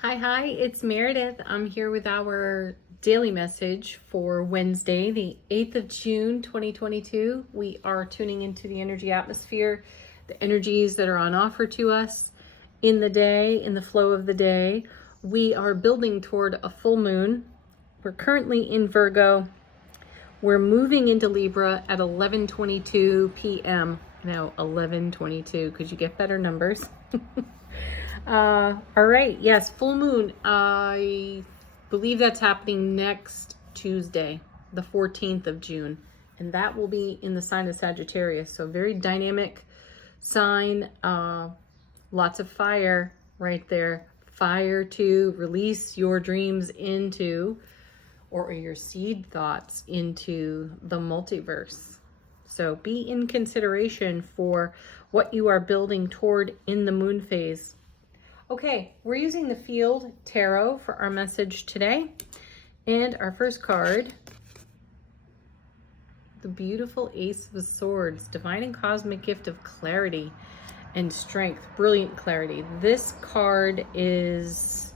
Hi, it's Meredith. I'm here with our daily message for Wednesday, the 8th of June, 2022. We are tuning into the energy atmosphere, the energies that are on offer to us in the day, in the flow of the day. We are building toward a full moon. We're currently in Virgo. We're moving into Libra at 11:22 p.m. Now, 11:22. Could you get better numbers? All right. Yes, full moon. I believe that's happening next Tuesday, the 14th of June. And that will be in the sign of Sagittarius. So very dynamic sign. Lots of fire right there. Fire to release your dreams into, or your seed thoughts into the multiverse. So be in consideration for what you are building toward in the moon phase. Okay, we're using the Field Tarot for our message today. And our first card, the beautiful Ace of Swords, divine and cosmic gift of clarity and strength, brilliant clarity. This card is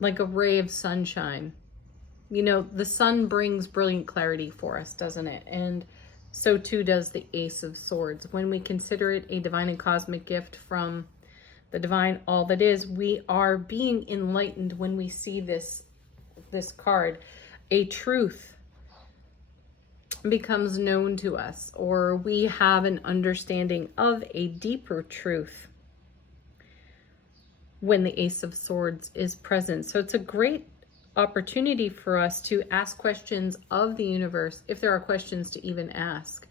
like a ray of sunshine. You know, the sun brings brilliant clarity for us, doesn't it? And so too does the Ace of Swords. When we consider it a divine and cosmic gift from the divine, all that is, we are being enlightened when we see this card. A truth becomes known to us, or we have an understanding of a deeper truth when the Ace of Swords is present. So it's a great opportunity for us to ask questions of the universe, if there are questions to even ask.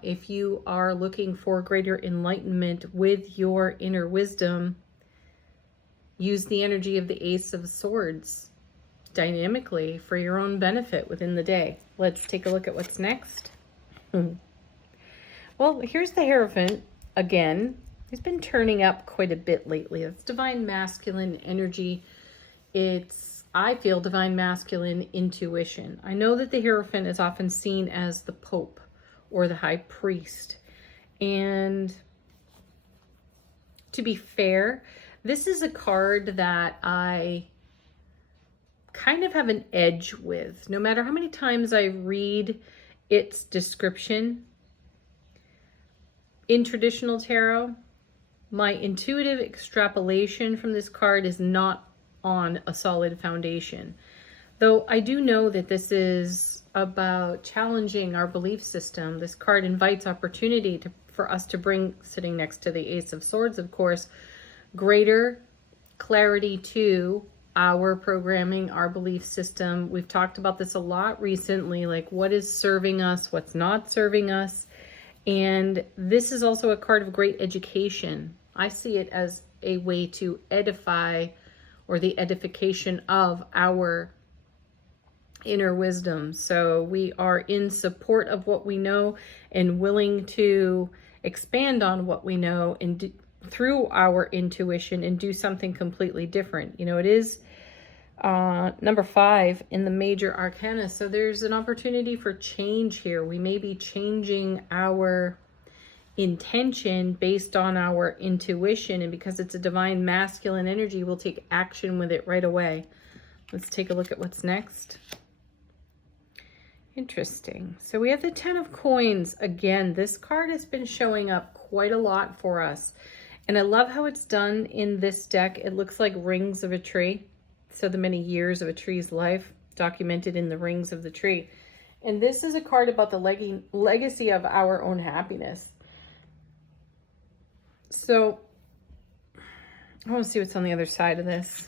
If you are looking for greater enlightenment with your inner wisdom, use the energy of the Ace of Swords dynamically for your own benefit within the day. Let's take a look at what's next. Well, here's the Hierophant again. He's been turning up quite a bit lately. It's divine masculine energy. It's, I feel, divine masculine intuition. I know that the Hierophant is often seen as the Pope or the High Priest. And to be fair, this is a card that I kind of have an edge with. No matter how many times I read its description in traditional tarot, my intuitive extrapolation from this card is not on a solid foundation. Though I do know that this is about challenging our belief system. This card invites opportunity for us to bring, sitting next to the Ace of Swords, of course, greater clarity to our programming, our belief system. We've talked about this a lot recently, like what is serving us, what's not serving us. And this is also a card of great education. I see it as a way to edify, or the edification of our inner wisdom. So we are in support of what we know and willing to expand on what we know and through our intuition and do something completely different. You know, it is number 5 in the major arcana. So there's an opportunity for change here. We may be changing our intention based on our intuition, and because it's a divine masculine energy, we'll take action with it right away. Let's take a look at what's next. Interesting. So we have the 10 of Coins. Again, this card has been showing up quite a lot for us. And I love how it's done in this deck. It looks like rings of a tree. So the many years of a tree's life documented in the rings of the tree. And this is a card about the legacy of our own happiness. So I want to see what's on the other side of this.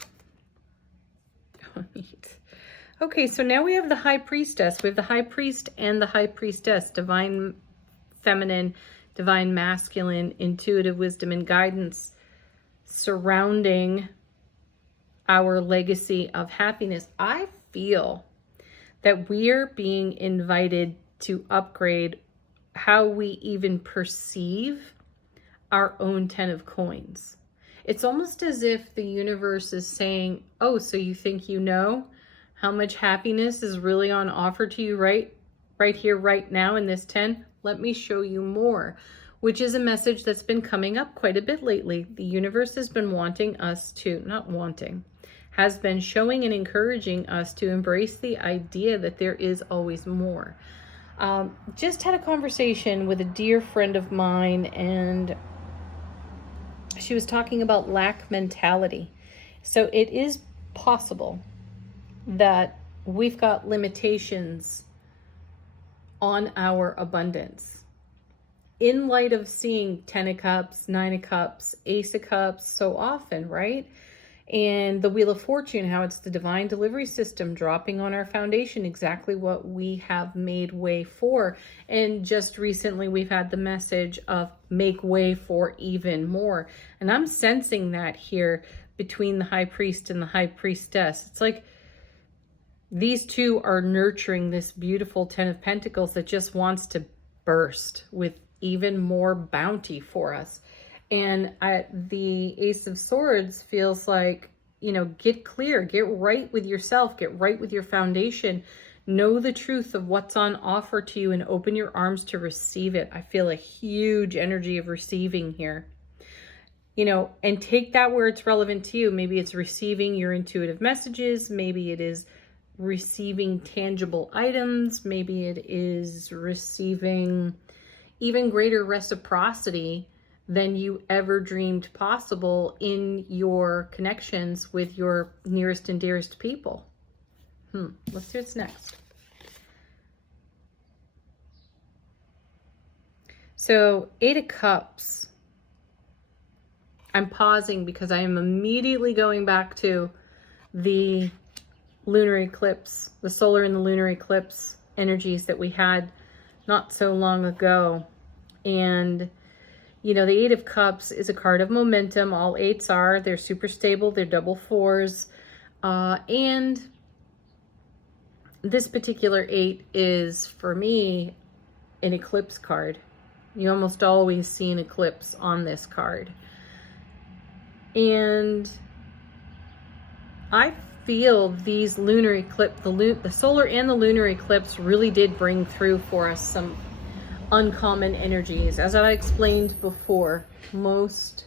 Oh, neat. Okay, so now we have the High Priestess. We have the High Priest and the High Priestess, divine feminine, divine masculine, intuitive wisdom and guidance surrounding our legacy of happiness. I feel that we're being invited to upgrade how we even perceive our own 10 of Coins. It's almost as if the universe is saying, oh, so you think you know how much happiness is really on offer to you right here, right now in this 10? Let me show you more. which is a message that's been coming up quite a bit lately. The universe has been wanting us to, not wanting, has been showing and encouraging us to embrace the idea that there is always more. Just had a conversation with a dear friend of mine, and she was talking about lack mentality. So it is possible that we've got limitations on our abundance. In light of seeing 10 of Cups, 9 of Cups, Ace of Cups so often, right? And the Wheel of Fortune, how it's the divine delivery system dropping on our foundation, exactly what we have made way for. And just recently we've had the message of make way for even more. And I'm sensing that here between the High Priest and the High Priestess. It's like these two are nurturing this beautiful 10 of Pentacles that just wants to burst with even more bounty for us. And the Ace of Swords feels like, you know, get clear, get right with yourself, get right with your foundation, know the truth of what's on offer to you and open your arms to receive it. I feel a huge energy of receiving here, you know, and take that where it's relevant to you. Maybe it's receiving your intuitive messages. Maybe it is receiving tangible items. Maybe it is receiving even greater reciprocity than you ever dreamed possible in your connections with your nearest and dearest people. Let's see what's next. So 8 of Cups. I'm pausing because I am immediately going back to the lunar eclipse, the solar and the lunar eclipse energies that we had not so long ago. And you know, the 8 of Cups is a card of momentum. All 8s are. They're super stable. They're double 4s. And this particular 8 is, for me, an eclipse card. You almost always see an eclipse on this card. And I feel these lunar eclipse, the solar and the lunar eclipse really did bring through for us some uncommon energies. As I explained before, most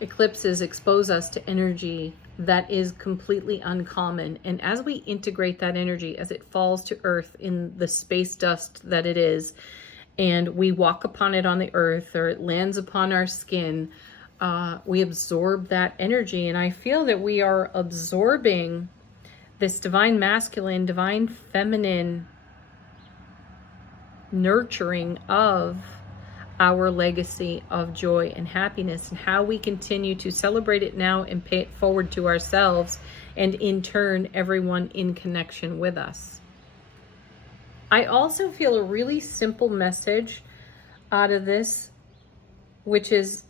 eclipses expose us to energy that is completely uncommon. And as we integrate that energy, as it falls to earth in the space dust that it is, and we walk upon it on the earth, or it lands upon our skin, we absorb that energy. And I feel that we are absorbing this divine masculine, divine feminine nurturing of our legacy of joy and happiness, and how we continue to celebrate it now and pay it forward to ourselves, and in turn everyone in connection with us. I also feel a really simple message out of this, which is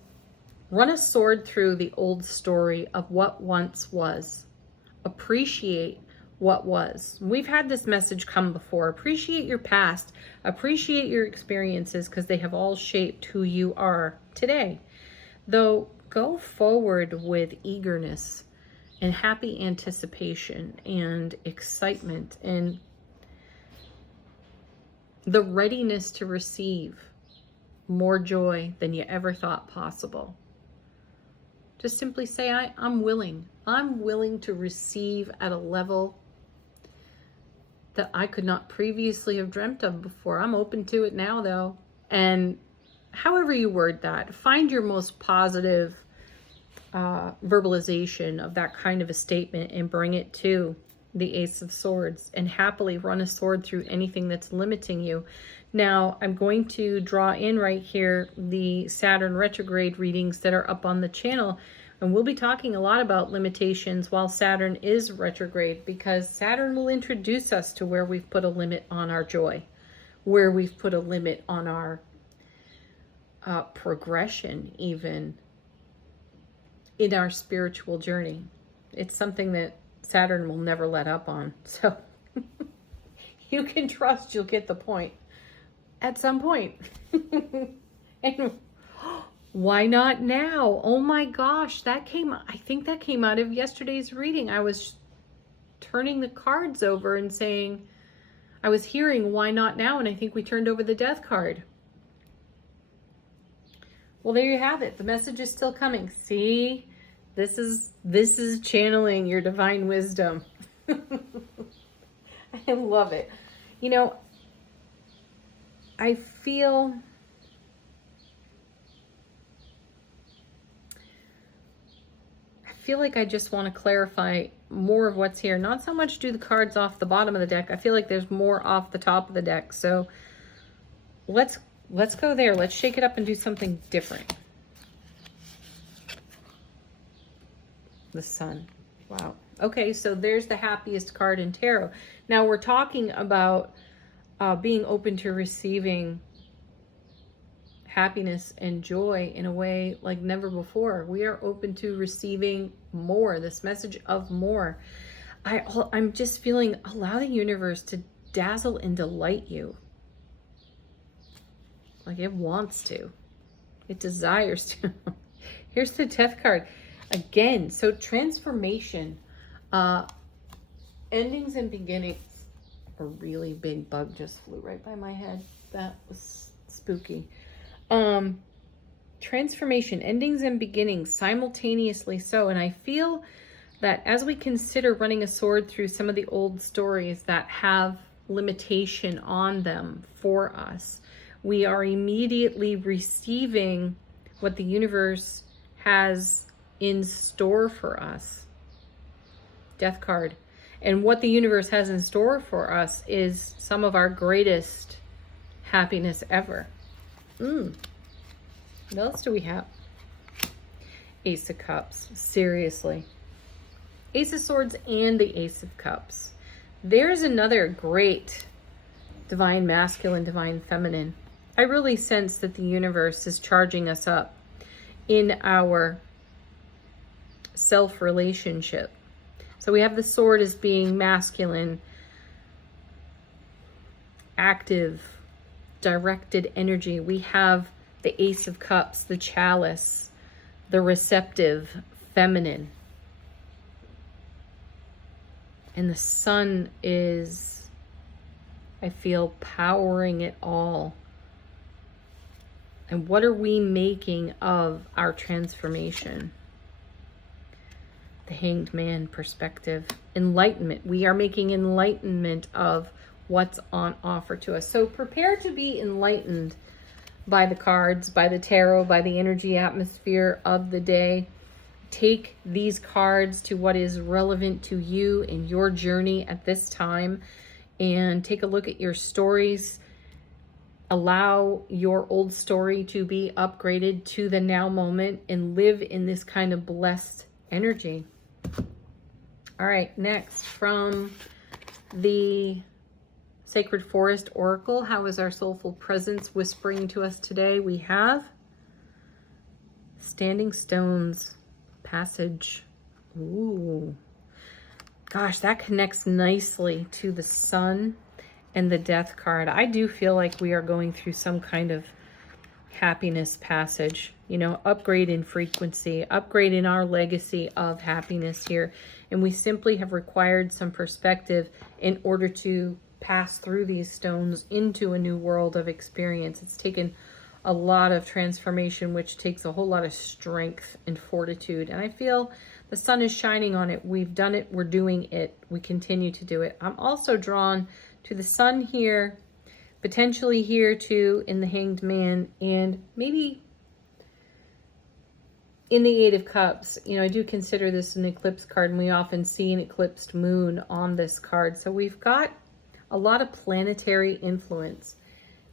run a sword through the old story of what once was. Appreciate what was. We've had this message come before. Appreciate your past. Appreciate your experiences, because they have all shaped who you are today. Though go forward with eagerness and happy anticipation and excitement and the readiness to receive more joy than you ever thought possible. Just simply say, I'm willing. I'm willing to receive at a level that I could not previously have dreamt of before. I'm open to it now, though. And however you word that, find your most positive verbalization of that kind of a statement and bring it to the Ace of Swords, and happily run a sword through anything that's limiting you. Now, I'm going to draw in right here the Saturn retrograde readings that are up on the channel. And we'll be talking a lot about limitations while Saturn is retrograde, because Saturn will introduce us to where we've put a limit on our joy, where we've put a limit on our progression, even in our spiritual journey. It's something that Saturn will never let up on. So you can trust you'll get the point at some point. And why not now? Oh my gosh, I think that came out of yesterday's reading. I was turning the cards over and saying, I was hearing why not now, and I think we turned over the death card. Well, there you have it. The message is still coming. See, this is channeling your divine wisdom. I love it. You know, I feel like I just want to clarify more of what's here. Not so much do the cards off the bottom of the deck. I feel like there's more off the top of the deck. So let's go there. Let's shake it up and do something different. The Sun. Wow. Okay, so there's the happiest card in tarot. Now we're talking about being open to receiving happiness and joy in a way like never before. We are open to receiving more, this message of more. I'm just feeling, allow the universe to dazzle and delight you. Like it wants to. It desires to. Here's the Death card. Again, so transformation, endings and beginnings. A really big bug just flew right by my head. That was spooky. Transformation, endings and beginnings simultaneously so. And I feel that as we consider running a sword through some of the old stories that have limitation on them for us, we are immediately receiving what the universe has in store for us. Death card. And what the universe has in store for us is some of our greatest happiness ever. What else do we have? Ace of Cups. Seriously. Ace of Swords and the Ace of Cups. There's another great divine masculine, divine feminine. I really sense that the universe is charging us up in our self-relationship. So we have the sword as being masculine, active, directed energy. We have the Ace of Cups, the chalice, the receptive, feminine. And the Sun is, I feel, powering it all. And what are we making of our transformation? The Hanged Man perspective. Enlightenment. We are making enlightenment of what's on offer to us. So prepare to be enlightened by the cards, by the tarot, by the energy atmosphere of the day. Take these cards to what is relevant to you in your journey at this time and take a look at your stories. Allow your old story to be upgraded to the now moment and live in this kind of blessed energy. All right, next from the Sacred Forest Oracle, how is our soulful presence whispering to us today? We have Standing Stones Passage. Ooh. Gosh, that connects nicely to the Sun and the Death card. I do feel like we are going through some kind of happiness passage, you know, upgrade in frequency, upgrade in our legacy of happiness here. And we simply have required some perspective in order to pass through these stones into a new world of experience. It's taken a lot of transformation, which takes a whole lot of strength and fortitude. And I feel the sun is shining on it. We've done it. We're doing it. We continue to do it. I'm also drawn to the sun here, potentially here too in the Hanged Man, and maybe in the Eight of Cups. You know, I do consider this an eclipse card, and we often see an eclipsed moon on this card. So we've got a lot of planetary influence.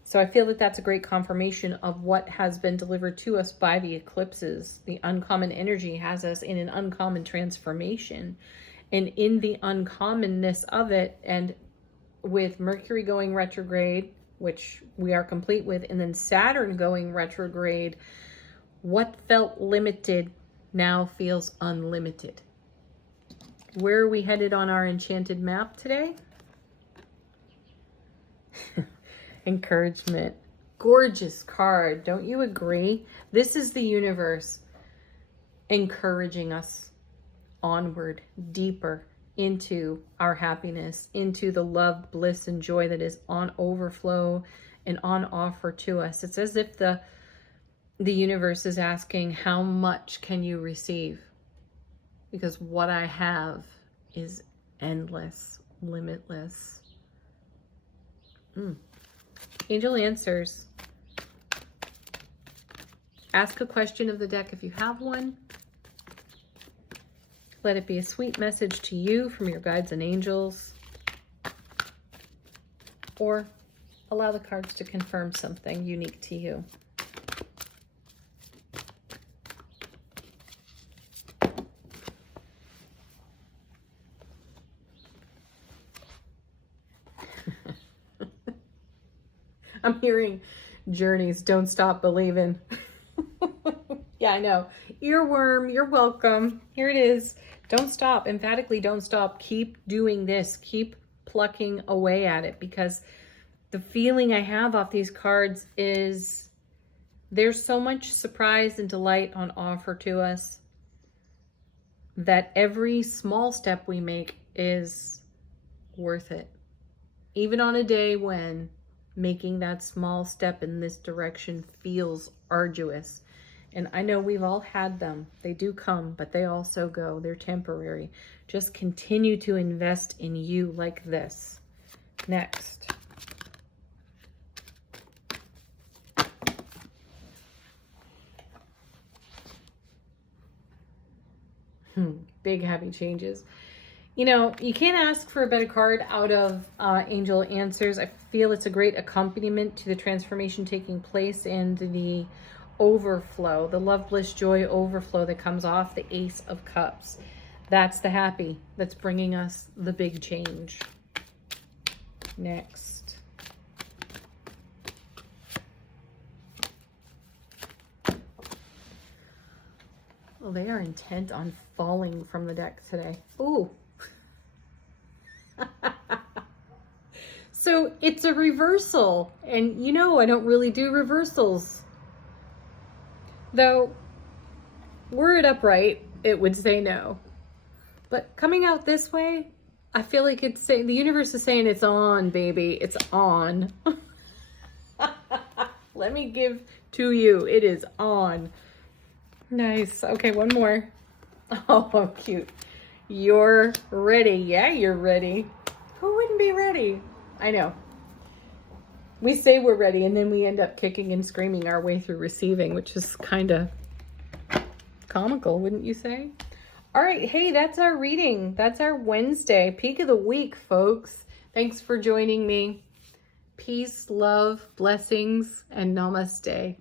So I feel that that's a great confirmation of what has been delivered to us by the eclipses. The uncommon energy has us in an uncommon transformation. And in the uncommonness of it, and with Mercury going retrograde, which we are complete with, and then Saturn going retrograde, what felt limited now feels unlimited. Where are we headed on our enchanted map today? Encouragement. Gorgeous card. Don't you agree? This is the universe encouraging us onward, deeper into our happiness, into the love, bliss, and joy that is on overflow and on offer to us. It's as if the the universe is asking, how much can you receive? Because what I have is endless, limitless. Angel answers. Ask a question of the deck if you have one. Let it be a sweet message to you from your guides and angels. Or allow the cards to confirm something unique to you. I'm hearing Journeys, don't stop believing. Yeah, I know. Earworm, you're welcome. Here it is. Don't stop. Emphatically, don't stop. Keep doing this. Keep plucking away at it, because the feeling I have off these cards is there's so much surprise and delight on offer to us that every small step we make is worth it. Even on a day when making that small step in this direction feels arduous. And I know we've all had them. They do come, but they also go. They're temporary. Just continue to invest in you like this. Next. Big happy changes. You know, you can't ask for a better card out of Angel Answers. I feel it's a great accompaniment to the transformation taking place and the overflow, the love, bliss, joy overflow that comes off the Ace of Cups. That's the happy that's bringing us the big change. Next. Well, they are intent on falling from the deck today. Ooh. So it's a reversal, and you know I don't really do reversals. Though, were it upright, it would say no. But coming out this way, I feel like it's saying, the universe is saying it's on, baby. It's on. Let me give to you. It is on. Nice. Okay, one more. Oh, cute. You're ready. Yeah, you're ready. Who wouldn't be ready? I know. We say we're ready, and then we end up kicking and screaming our way through receiving, which is kind of comical, wouldn't you say? All right. Hey, that's our reading. That's our Wednesday. Peak of the week, folks. Thanks for joining me. Peace, love, blessings, and namaste.